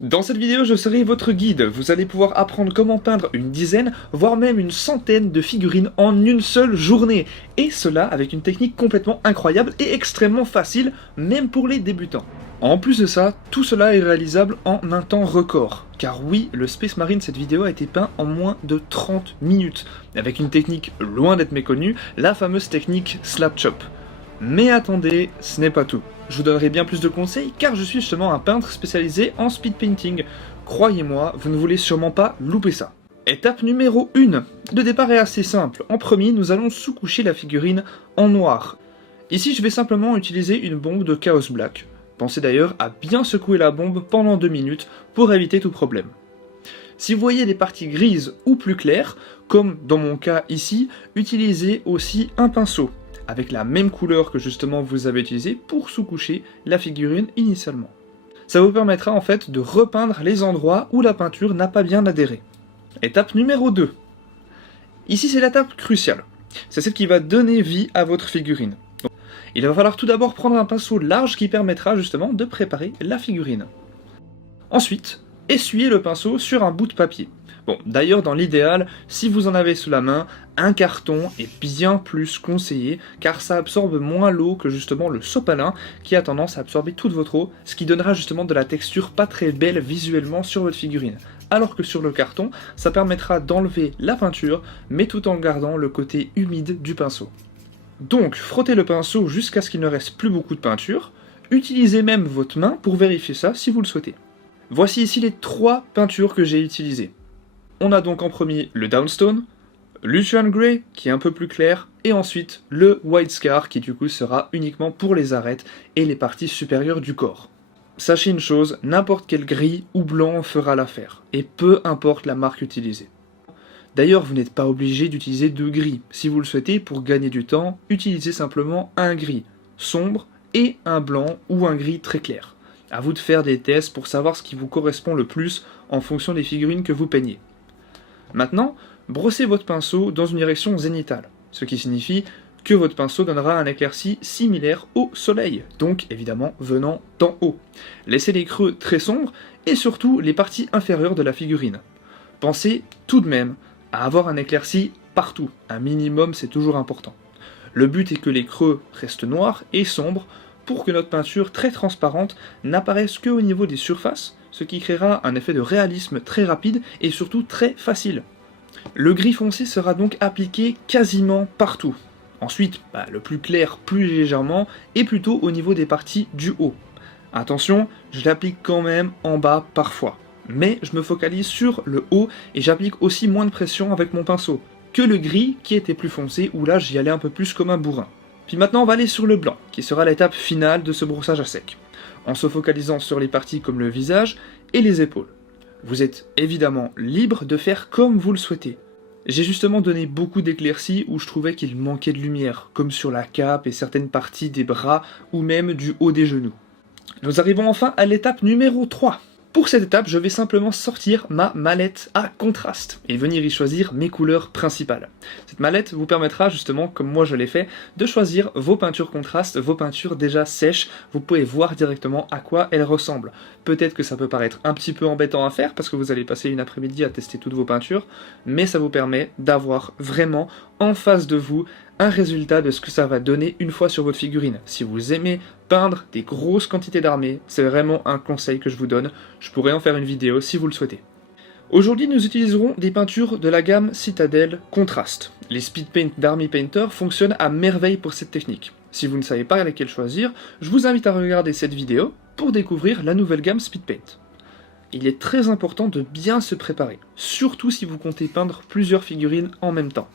Dans cette vidéo, je serai votre guide. Vous allez pouvoir apprendre comment peindre une dizaine, voire même une centaine de figurines en une seule journée. Et cela avec une technique complètement incroyable et extrêmement facile, même pour les débutants. En plus de ça, tout cela est réalisable en un temps record. Car oui, le Space Marine, cette vidéo a été peint en moins de 30 minutes. Avec une technique loin d'être méconnue, la fameuse technique Slap Chop. Mais attendez, ce n'est pas tout. Je vous donnerai bien plus de conseils car je suis justement un peintre spécialisé en speed painting. Croyez-moi, vous ne voulez sûrement pas louper ça. Étape numéro 1. Le départ est assez simple. En premier, nous allons sous-coucher la figurine en noir. Ici, je vais simplement utiliser une bombe de Chaos Black. Pensez d'ailleurs à bien secouer la bombe pendant 2 minutes pour éviter tout problème. Si vous voyez des parties grises ou plus claires, comme dans mon cas ici, utilisez aussi un pinceau, avec la même couleur que justement vous avez utilisé pour sous-coucher la figurine initialement. Ça vous permettra en fait de repeindre les endroits où la peinture n'a pas bien adhéré. Étape numéro 2. Ici c'est l'étape cruciale. C'est celle qui va donner vie à votre figurine. Donc, il va falloir tout d'abord prendre un pinceau large qui permettra justement de préparer la figurine. Ensuite, essuyez le pinceau sur un bout de papier. Bon, d'ailleurs, dans l'idéal, si vous en avez sous la main, un carton est bien plus conseillé, car ça absorbe moins l'eau que justement le sopalin, qui a tendance à absorber toute votre eau, ce qui donnera justement de la texture pas très belle visuellement sur votre figurine. Alors que sur le carton, ça permettra d'enlever la peinture, mais tout en gardant le côté humide du pinceau. Donc, frottez le pinceau jusqu'à ce qu'il ne reste plus beaucoup de peinture, utilisez même votre main pour vérifier ça si vous le souhaitez. Voici ici les 3 peintures que j'ai utilisées. On a donc en premier le Downstone, Lucian Grey qui est un peu plus clair, et ensuite le White Scar qui du coup sera uniquement pour les arêtes et les parties supérieures du corps. Sachez une chose, n'importe quel gris ou blanc fera l'affaire, et peu importe la marque utilisée. D'ailleurs, vous n'êtes pas obligé d'utiliser 2 gris. Si vous le souhaitez, pour gagner du temps, utilisez simplement un gris sombre et un blanc ou un gris très clair. À vous de faire des tests pour savoir ce qui vous correspond le plus en fonction des figurines que vous peignez. Maintenant, brossez votre pinceau dans une direction zénithale, ce qui signifie que votre pinceau donnera un éclairci similaire au soleil, donc évidemment venant d'en haut. Laissez les creux très sombres et surtout les parties inférieures de la figurine. Pensez tout de même à avoir un éclairci partout, un minimum c'est toujours important. Le but est que les creux restent noirs et sombres pour que notre peinture très transparente n'apparaisse qu'au niveau des surfaces, ce qui créera un effet de réalisme très rapide et surtout très facile. Le gris foncé sera donc appliqué quasiment partout. Ensuite, le plus clair plus légèrement et plutôt au niveau des parties du haut. Attention, je l'applique quand même en bas parfois. Mais je me focalise sur le haut et j'applique aussi moins de pression avec mon pinceau que le gris qui était plus foncé où là j'y allais un peu plus comme un bourrin. Puis maintenant on va aller sur le blanc qui sera l'étape finale de ce brossage à sec, en se focalisant sur les parties comme le visage et les épaules. Vous êtes évidemment libre de faire comme vous le souhaitez. J'ai justement donné beaucoup d'éclaircies où je trouvais qu'il manquait de lumière, comme sur la cape et certaines parties des bras ou même du haut des genoux. Nous arrivons enfin à l'étape numéro 3. Pour cette étape, je vais simplement sortir ma mallette à contraste et venir y choisir mes couleurs principales. Cette mallette vous permettra justement, comme moi je l'ai fait, de choisir vos peintures contrastes, vos peintures déjà sèches. Vous pouvez voir directement à quoi elles ressemblent. Peut-être que ça peut paraître un petit peu embêtant à faire parce que vous allez passer une après-midi à tester toutes vos peintures, mais ça vous permet d'avoir vraiment en face de vous un résultat de ce que ça va donner une fois sur votre figurine. Si vous aimez peindre des grosses quantités d'armée, c'est vraiment un conseil que je vous donne. Je pourrais en faire une vidéo si vous le souhaitez. Aujourd'hui, nous utiliserons des peintures de la gamme Citadel Contrast. Les Speed Paint d'Army Painter fonctionnent à merveille pour cette technique. Si vous ne savez pas laquelle choisir, je vous invite à regarder cette vidéo pour découvrir la nouvelle gamme Speed Paint. Il est très important de bien se préparer, surtout si vous comptez peindre plusieurs figurines en même temps.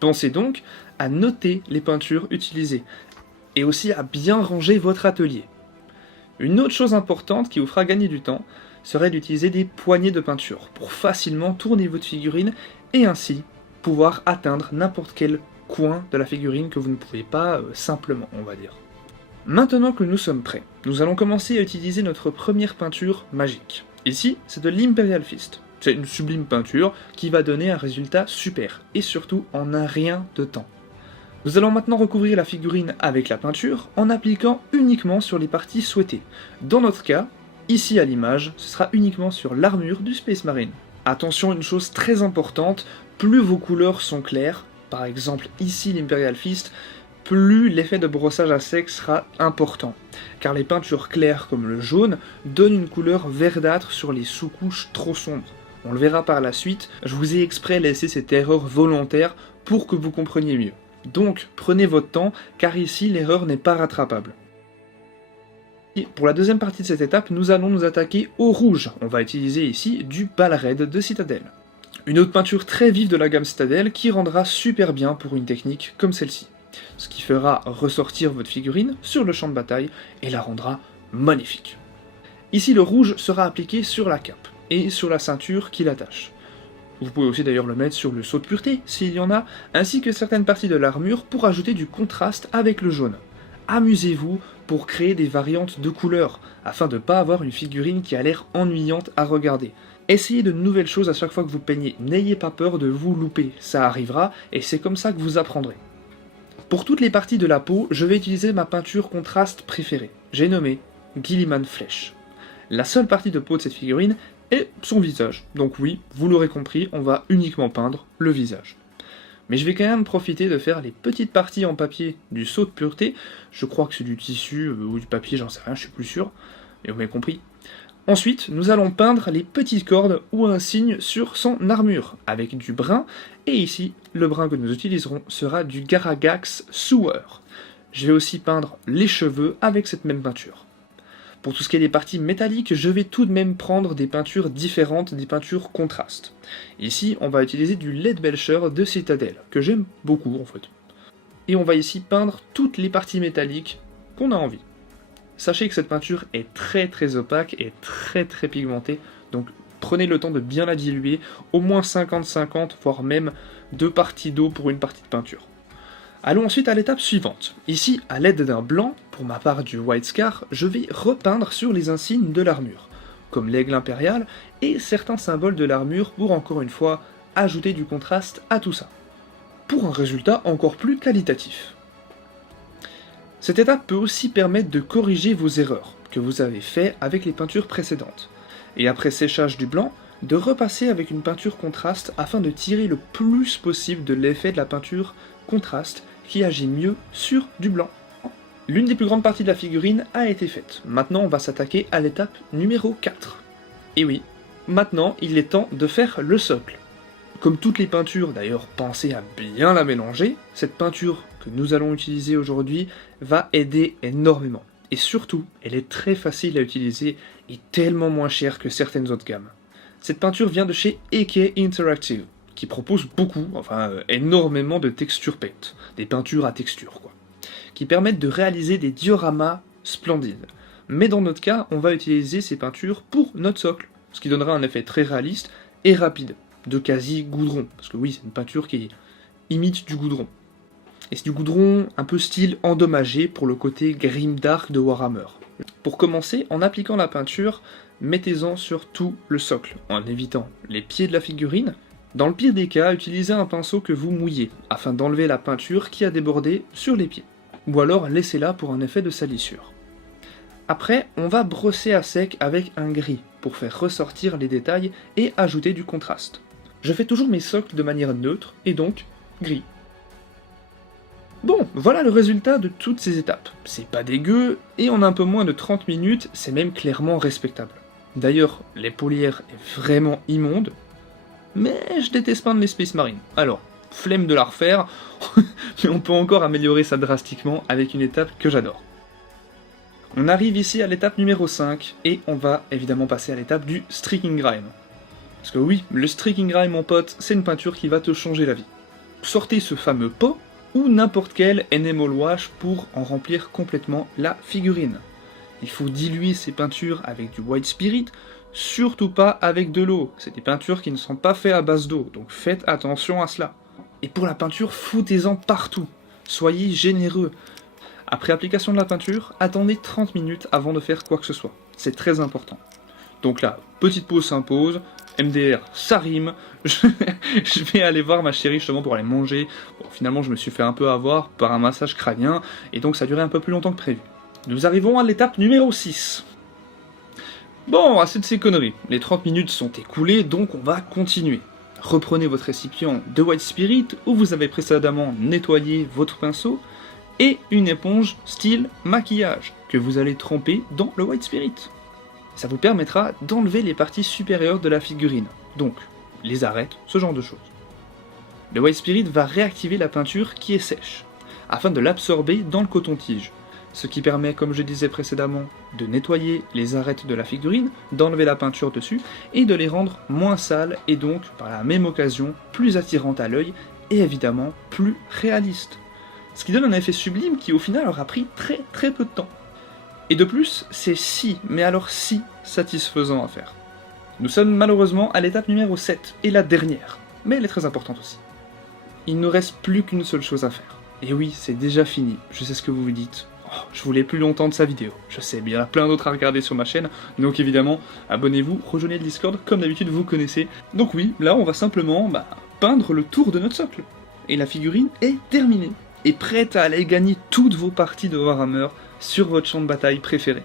Pensez donc à noter les peintures utilisées et aussi à bien ranger votre atelier. Une autre chose importante qui vous fera gagner du temps serait d'utiliser des poignées de peinture pour facilement tourner votre figurine et ainsi pouvoir atteindre n'importe quel coin de la figurine que vous ne pouvez pas simplement, on va dire. Maintenant que nous sommes prêts, nous allons commencer à utiliser notre première peinture magique. Ici, c'est de l'Imperial Fist. C'est une sublime peinture qui va donner un résultat super, et surtout en un rien de temps. Nous allons maintenant recouvrir la figurine avec la peinture en appliquant uniquement sur les parties souhaitées. Dans notre cas, Ici à l'image, ce sera uniquement sur l'armure du Space Marine. Attention, une chose très importante, plus vos couleurs sont claires, par exemple ici l'Imperial Fist, plus l'effet de brossage à sec sera important, car les peintures claires comme le jaune donnent une couleur verdâtre sur les sous-couches trop sombres. On le verra par la suite, je vous ai exprès laissé cette erreur volontaire pour que vous compreniez mieux. Donc prenez votre temps, car ici l'erreur n'est pas rattrapable. Et pour la deuxième partie de cette étape, nous allons nous attaquer au rouge. On va utiliser ici du Pale Red de Citadel. Une autre peinture très vive de la gamme Citadel qui rendra super bien pour une technique comme celle-ci. Ce qui fera ressortir votre figurine sur le champ de bataille et la rendra magnifique. Ici le rouge sera appliqué sur la cape et sur la ceinture qui l'attache. Vous pouvez aussi d'ailleurs le mettre sur le sceau de pureté s'il y en a, ainsi que certaines parties de l'armure pour ajouter du contraste avec le jaune. Amusez-vous pour créer des variantes de couleurs, afin de ne pas avoir une figurine qui a l'air ennuyante à regarder. Essayez de nouvelles choses à chaque fois que vous peignez, n'ayez pas peur de vous louper, ça arrivera et c'est comme ça que vous apprendrez. Pour toutes les parties de la peau, je vais utiliser ma peinture contraste préférée. J'ai nommé Guilliman Flèche. La seule partie de peau de cette figurine est son visage. Donc oui, vous l'aurez compris, on va uniquement peindre le visage. Mais je vais quand même profiter de faire les petites parties en papier du sceau de pureté. Je crois que c'est du tissu ou du papier, j'en sais rien, je suis plus sûr. Mais vous m'avez compris. Ensuite, nous allons peindre les petites cordes ou un signe sur son armure, avec du brun, et ici, le brun que nous utiliserons sera du Garagax Sewer. Je vais aussi peindre les cheveux avec cette même peinture. Pour tout ce qui est des parties métalliques, je vais tout de même prendre des peintures différentes, des peintures contrastes. Ici, on va utiliser du Leadbelcher de Citadel, que j'aime beaucoup en fait. Et on va ici peindre toutes les parties métalliques qu'on a envie. Sachez que cette peinture est très opaque et très pigmentée, donc prenez le temps de bien la diluer, au moins 50-50, voire même 2 parties d'eau pour une partie de peinture. Allons ensuite à l'étape suivante. Ici, à l'aide d'un blanc, pour ma part du White Scar, je vais repeindre sur les insignes de l'armure, comme l'aigle impérial et certains symboles de l'armure pour encore une fois ajouter du contraste à tout ça, pour un résultat encore plus qualitatif. Cette étape peut aussi permettre de corriger vos erreurs que vous avez faites avec les peintures précédentes, et après séchage du blanc, de repasser avec une peinture contraste afin de tirer le plus possible de l'effet de la peinture contraste qui agit mieux sur du blanc. L'une des plus grandes parties de la figurine a été faite. Maintenant, on va s'attaquer à l'étape numéro 4. Et oui, maintenant, il est temps de faire le socle. Comme toutes les peintures, d'ailleurs, pensez à bien la mélanger, cette peinture que nous allons utiliser aujourd'hui va aider énormément. Et surtout, elle est très facile à utiliser et tellement moins chère que certaines autres gammes. Cette peinture vient de chez EK Interactive, qui propose beaucoup, énormément de texture paint, des peintures à texture quoi, qui permettent de réaliser des dioramas splendides. Mais dans notre cas, on va utiliser ces peintures pour notre socle, ce qui donnera un effet très réaliste et rapide, de quasi goudron, parce que oui, c'est une peinture qui imite du goudron. Et c'est du goudron un peu style endommagé pour le côté grimdark de Warhammer. Pour commencer, en appliquant la peinture, mettez-en sur tout le socle, en évitant les pieds de la figurine. Dans le pire des cas, utilisez un pinceau que vous mouillez, afin d'enlever la peinture qui a débordé sur les pieds. Ou alors laissez-la pour un effet de salissure. Après, on va brosser à sec avec un gris, pour faire ressortir les détails et ajouter du contraste. Je fais toujours mes socles de manière neutre, et donc gris. Bon, voilà le résultat de toutes ces étapes. C'est pas dégueu, et en un peu moins de 30 minutes, c'est même clairement respectable. D'ailleurs, l'épaulière est vraiment immonde, mais je déteste peindre les Space Marines. Alors, flemme de la refaire, mais on peut encore améliorer ça drastiquement avec une étape que j'adore. On arrive ici à l'étape numéro 5, et on va évidemment passer à l'étape du Streaking Grime. Parce que oui, le Streaking Grime, mon pote, c'est une peinture qui va te changer la vie. Sortez ce fameux pot, ou n'importe quel enamel wash pour en remplir complètement la figurine. Il faut diluer ces peintures avec du White Spirit, surtout pas avec de l'eau. C'est des peintures qui ne sont pas faites à base d'eau, donc faites attention à cela. Et pour la peinture, foutez-en partout. Soyez généreux. Après application de la peinture, attendez 30 minutes avant de faire quoi que ce soit. C'est très important. Donc là, petite pause s'impose, MDR, ça rime, je vais aller voir ma chérie justement pour aller manger. Bon, finalement, je me suis fait un peu avoir par un massage crânien, et donc ça a duré un peu plus longtemps que prévu. Nous arrivons à l'étape numéro 6. Bon, assez de ces conneries. Les 30 minutes sont écoulées, donc on va continuer. Reprenez votre récipient de White Spirit, où vous avez précédemment nettoyé votre pinceau, et une éponge style maquillage, que vous allez tremper dans le White Spirit. Ça vous permettra d'enlever les parties supérieures de la figurine, donc les arêtes, ce genre de choses. Le White Spirit va réactiver la peinture qui est sèche, afin de l'absorber dans le coton-tige, ce qui permet, comme je disais précédemment, de nettoyer les arêtes de la figurine, d'enlever la peinture dessus, et de les rendre moins sales, et donc, par la même occasion, plus attirantes à l'œil, et évidemment, plus réalistes. Ce qui donne un effet sublime qui, au final, aura pris très peu de temps. Et de plus, c'est mais alors si satisfaisant à faire. Nous sommes malheureusement à l'étape numéro 7, et la dernière, mais elle est très importante aussi. Il ne reste plus qu'une seule chose à faire. Et oui, c'est déjà fini, je sais ce que vous vous dites. Oh, je voulais plus longtemps de sa vidéo. Je sais, mais il y en a plein d'autres à regarder sur ma chaîne, donc évidemment, abonnez-vous, rejoignez le Discord, comme d'habitude vous connaissez. Donc oui, là on va simplement peindre le tour de notre socle. Et la figurine est terminée, et prête à aller gagner toutes vos parties de Warhammer sur votre champ de bataille préféré.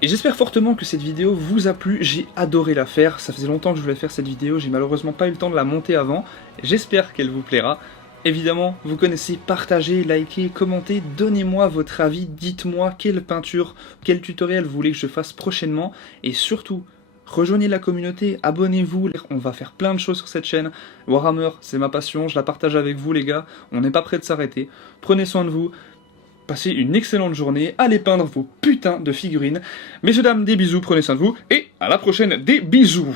Et j'espère fortement que cette vidéo vous a plu, j'ai adoré la faire, ça faisait longtemps que je voulais faire cette vidéo, j'ai malheureusement pas eu le temps de la monter avant, j'espère qu'elle vous plaira. Évidemment, vous connaissez, partagez, likez, commentez, donnez-moi votre avis, dites-moi quelle peinture, quel tutoriel vous voulez que je fasse prochainement, et surtout, rejoignez la communauté, abonnez-vous, on va faire plein de choses sur cette chaîne. Warhammer, c'est ma passion, je la partage avec vous les gars, on n'est pas prêt de s'arrêter. Prenez soin de vous, passez une excellente journée, allez peindre vos putains de figurines. Messieurs, dames, des bisous, prenez soin de vous, et à la prochaine, des bisous!